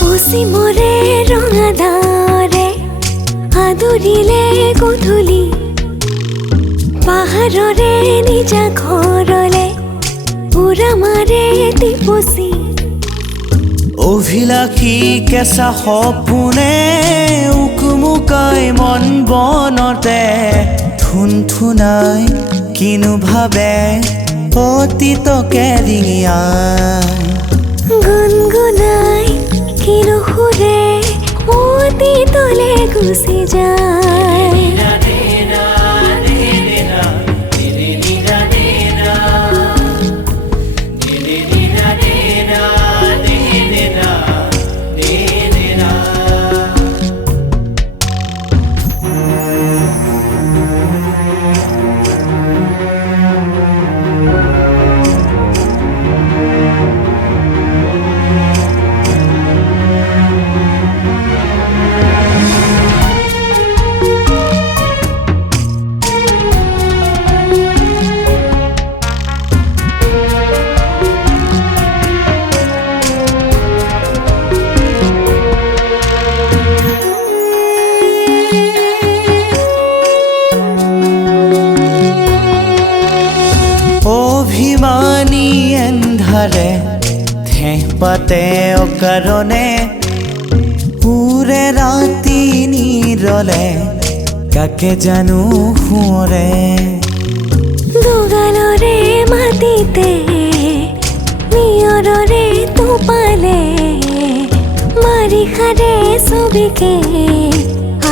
পশ্চিমৰে ৰঙাদাৰে আদৰিলে গধূলি পাহাৰৰে নিজা ঘৰলে উৰা মাৰে টিপচি অভিলাষী কেঁচা সপোনে উকুমুকাই মন বনতে থুনথুনাই কিনো ভাবে অতীতকে ৰিঙিয়াই গুণগুণাই কিনো সুৰে অতীতলে গুচি যায় অভিমানী এন্ধাৰে ঠেহ পাতে অকাৰণে উৰে ৰাতি নিৰলে কাকে জানো সুঁৱৰে দুগালৰে মাটিতে নিয়ৰৰে টোপালে বাৰিষাৰে ছবিকে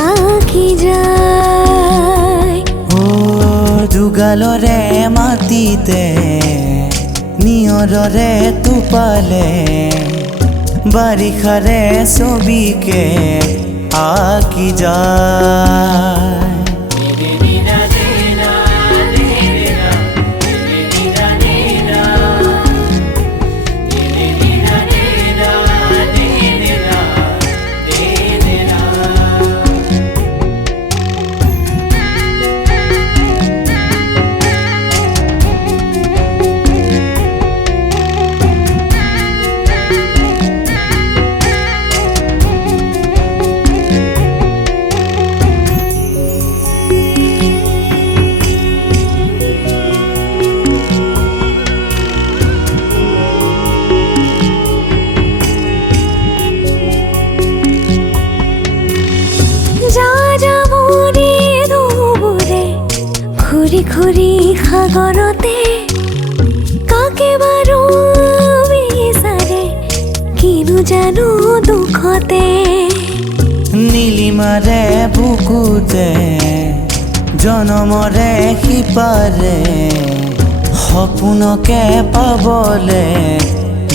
আঁকি যায় দুগালৰে মাটিতে নিয়ৰৰে টোপালে বাৰিষাৰে ছবিকে আঁকি যায় ঘূৰি সাগৰতে কাকে বাৰু বিচাৰে কিনো জানো দুখতে নীলিমাৰে বুকুতে জনমৰে সিপাৰে সপোনকে পাবলে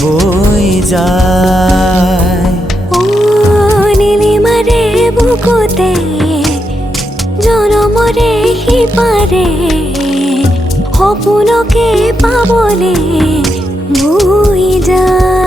বৈ যায় নীলিমাৰে বুকুতে জনমৰে সিপাৰে সপোনকে পাবলে বৈ যায়।